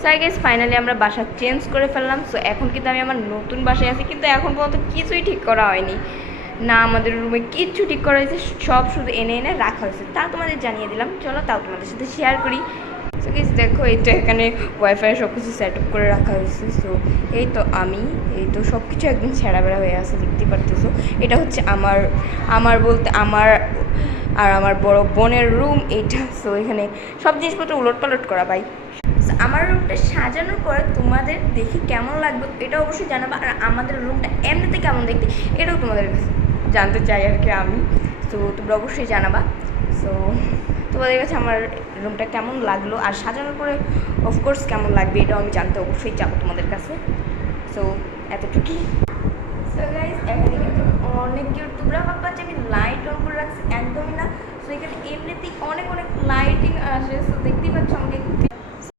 So I guess finally আমরা বাসা change করে ফেললাম। সো এখন কিন্তু আমি আমার নতুন বাসায় আছি, কিন্তু এখন পর্যন্ত কিছুই ঠিক করা হয়নি, না আমাদের রুমে কিচ্ছু ঠিক করা হয়েছে, সব শুধু এনে এনে রাখা হয়েছে। তা তোমাদের জানিয়ে দিলাম, চলো তাও তোমাদের সাথে শেয়ার করি। সো গাইস দেখো, এই তো এখানে ওয়াইফাই সব কিছু সেট আপ করে রাখা হয়েছে। সো এই তো আমি, এই তো সব কিছু একদম ছেঁড়া বেড়া হয়ে আছে, দেখতে পারতেছো। এটা হচ্ছে আমার আমার বলতে আমার আর আমার বড় বোনের রুম এইটা। সো এখানে সব জিনিসপত্র উলট পালট করা ভাই। আমার রুমটা সাজানোর পরে তোমাদের দেখি কেমন লাগবে এটা অবশ্যই জানাবা, আর আমাদের রুমটা এমনিতে কেমন দেখতে এটাও তোমাদের কাছে জানতে চাই আর কি আমি। সো তোমরা অবশ্যই জানাবা। সো তোমাদের কাছে আমার রুমটা কেমন লাগলো আর সাজানোর পরে অফকোর্স কেমন লাগবে এটাও আমি জানতে অবশ্যই চাবো তোমাদের কাছে। সো এতটুকুই। সো গাইজ এখানে কিন্তু অনেক কিউট, তোমরা ভাববা যে আমি লাইট অন করে রাখছি, একদমই না। সো এখানে এমনিতেই অনেক অনেক লাইটিং আসে। সো দেখতেই পাচ্ছ আমাকে